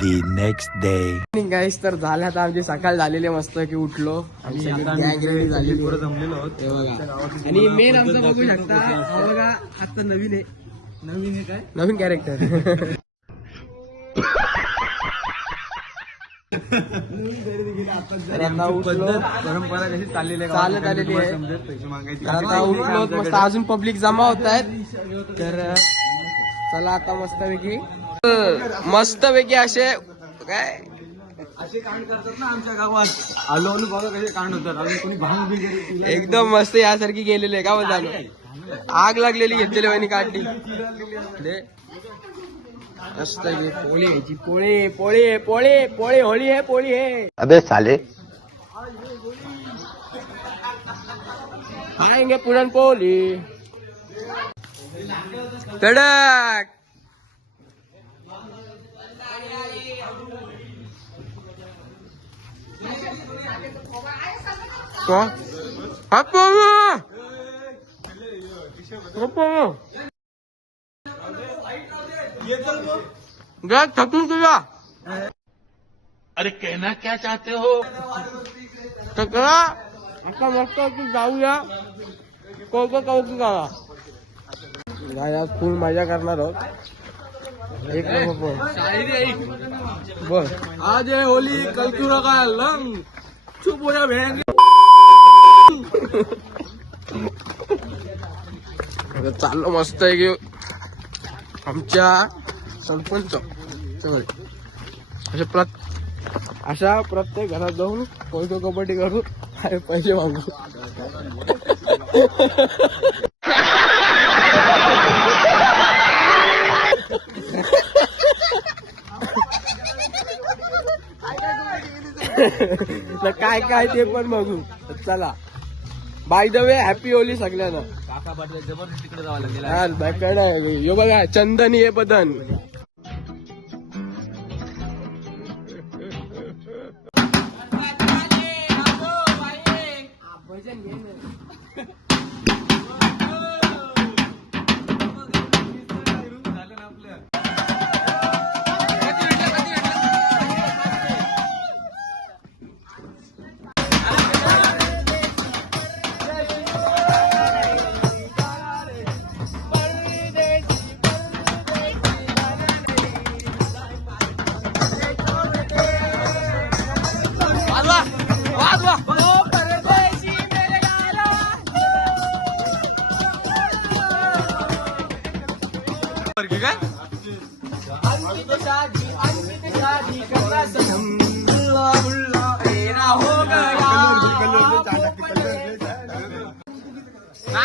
The next day. गाईस तर झालं आता आमची सकाळ झालेली मस्त की उठलो आणि गँग रेडी झालेली जमलेलो आहोत. आणि मेन आमचं बघू शकता बघा आता नवीन आहे. नवीन आहे काय नवीन कॅरेक्टर. परंपरा कशी चालत आलेली आहे. आता उठलो मस्त अजून पब्लिक जमा होत आहेत. तर चला आता मस्तपैकी असे काय असे कांड करतात ना आमच्या गावात. आलो बघा कसे कांड होतात. अजून कोणी भांग वगैरे एकदम मस्त यासारखी गेलेली आहे. का झालं आग लागलेली घेतलेली वहिनी काढली. मस्त पोळी घ्यायची. पोळी पोळी पोळी पोळी होळी है पोळी है. अबे साले. खाएंगे पुरणपोळी तडक. थकून तुझा. अरे कहना क्या चाहते हो? तर करा आता मस्त जाऊया. कौतुक करा. आज फुल मजा करणार आहोत. एक नंबर बर. आज है होली कल क्यों रखा है लंग. चुप हो जा बहन. चाललो मस्त आहे की आमच्या सरपंच अशा प्रत्येक घरात जाऊन कोणतो कबड्डी करू आणि पैसे मागू. काय काय ते पण बघू. चला by the way happy Holy सगळ्यांना. काका पाटील जबरदस्ती तिकडे जावं लागेल. यो बघा चंदन हे बदन.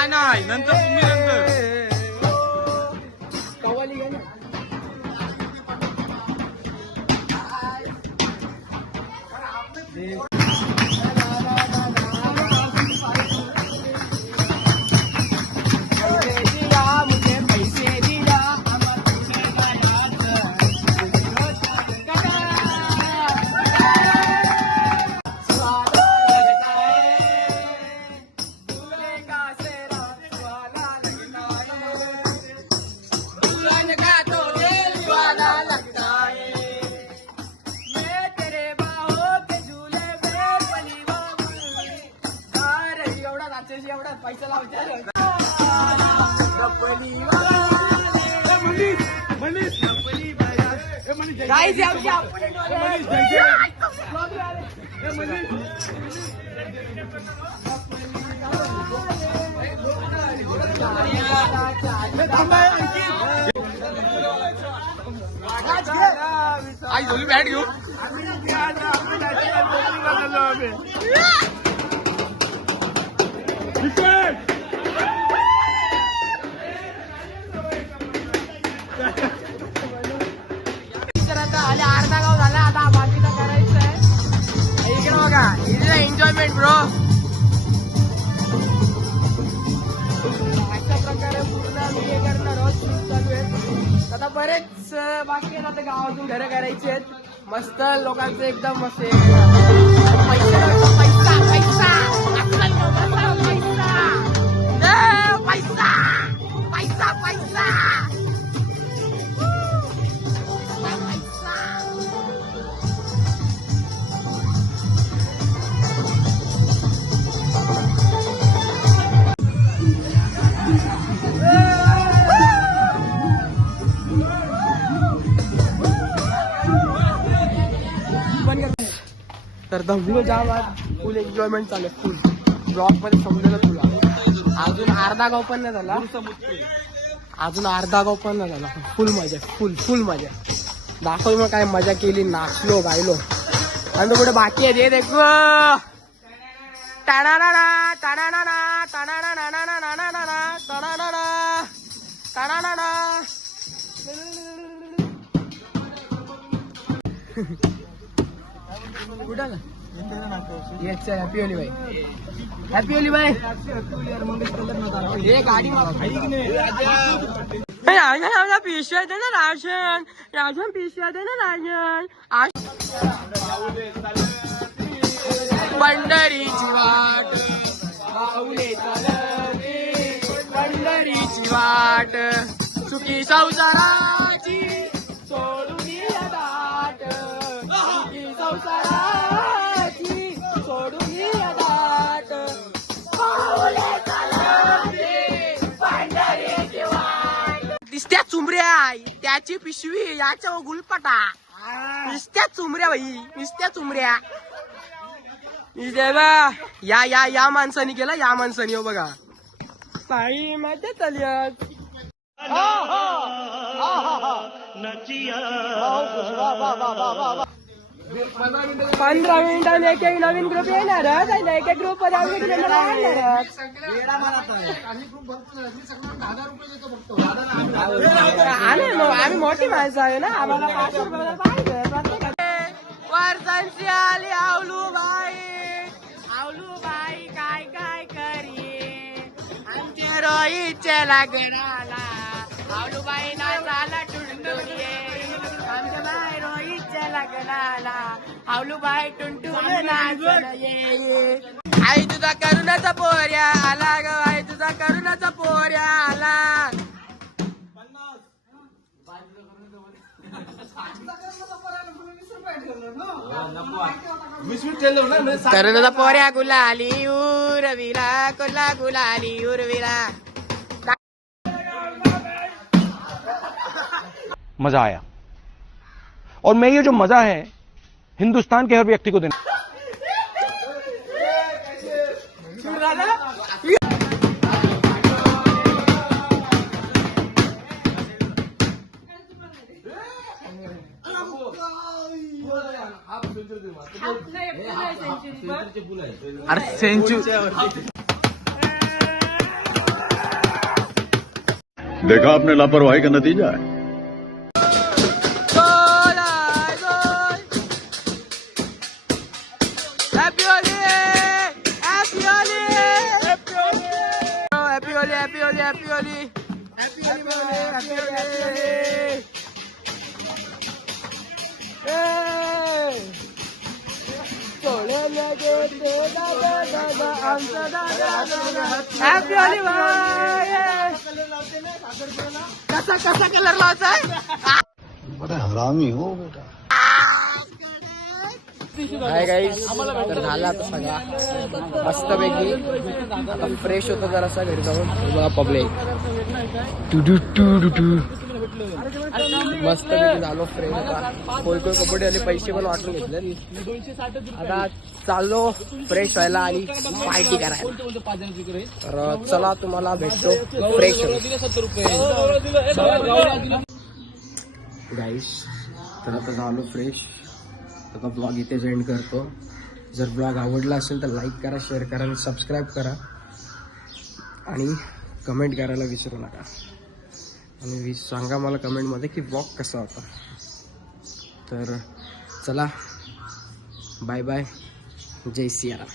नाही नंतर तुम्ही नंतर पैसा लावतो. आई झोली बॅट घेऊ. आता अर्धा गाव झाला. आता बाकीचा करायचं आहे. इकडे बघा इथे एन्जॉयमेंट ब्रो. अशा प्रकारे पूर्ण आम्ही हे करणार आहोत. चालू आहे आता बरेच बाकी आहेत. आता गावातून घरं करायची आहेत. मस्त लोकांचं एकदम मस्त पैसा पैसा पैसा पैसा पैसा पैसा तर दमलो जाम आज. फुल एन्जॉयमेंट चालू आहे. फुल ब्लॉग मध्ये समजलं तुला. अजून अर्धा गाव पण नाही झाला. फुल मजा. फुल मजा दाखव. मग काय मजा केली. नाचलो गायलो. आणि पुढे बाकी आहे ते देखो. कुठं येस हॅपी होली भाई. हॅपी होली भाई. हे गाडी राजा पिशव्या दे ना. राजन पिशव्या दे ना. पंढरीची वाट माऊली चालली. पंढरीची वाट सुखी संसाराची सोडून दाट. सुखी संसाराची सोडून दाट. माऊली चालली पंढरीची वाट. दिसत्या चुंबऱ्या त्याची पिशवी याच्या गुलपटा. नुसत्या चुमऱ्या भाई. नुसत्या चुमऱ्या. या माणसाने केला. या माणसाने हो बघा. साई मजा चालली आज. 15 मिनिटांनी एक नवीन ग्रुप येणार. एक ग्रुप आम्ही मोठी माणसं आहे ना. आम्हाला 500 रुपये पाहिजे. वर्षांची आली आवलूबाई. काय काय करी आमच्या रोईच्या लग्नाला. आवलूबाई ना झाला टुंटून ये. आमच्या बाई रोईच्या लग्नाला. आवलूबाई टुंटून नाचून ये. आई तुझा करुणाचा पोऱ्या आला ग. आई तुझा करुणाचा पोऱ्या आला. करुणाचा पोऱ्या गुलाली उरविला. गुलाली उरविला. मजा आया और मैं ये जो मजा है हिंदुस्तान के हर व्यक्ति को देना. अरे सेंचुरी. देखा आपने लापरवाही का नतीजा है. Happy Holy. Happy Holy. Happy Holy. Happy Holy. Happy Holy. Happy Holy. Happy Holy. Happy Holy भाई. कसा कलर लावताय. बड़ा हरामी हो बेटा. Hi guys. तर झाला आता सगळा मस्तपैकी. आता फ्रेश होतो जरासा घरी जाऊन. बघा पब्लिक मस्तपैकी झालो फ्रेश. आता कोई कपडे आले. पैसे पण वाटून घेतले. आता चाललो फ्रेश व्हायला आणि पार्टी करायला. तर चला तुम्हाला भेटतो फ्रेश गाईस. तर आता झालो फ्रेश. आता ब्लॉग इथेच एंड करतो. जर ब्लॉग आवडला असेल तर लाईक करा, शेअर करा आणि सबस्क्राईब करा. आणि कमेंट करायला विसरू नका. आणि सांगा मला कमेंटमध्ये की ब्लॉग कसा होता. तर चला बाय बाय. जय सियाराम.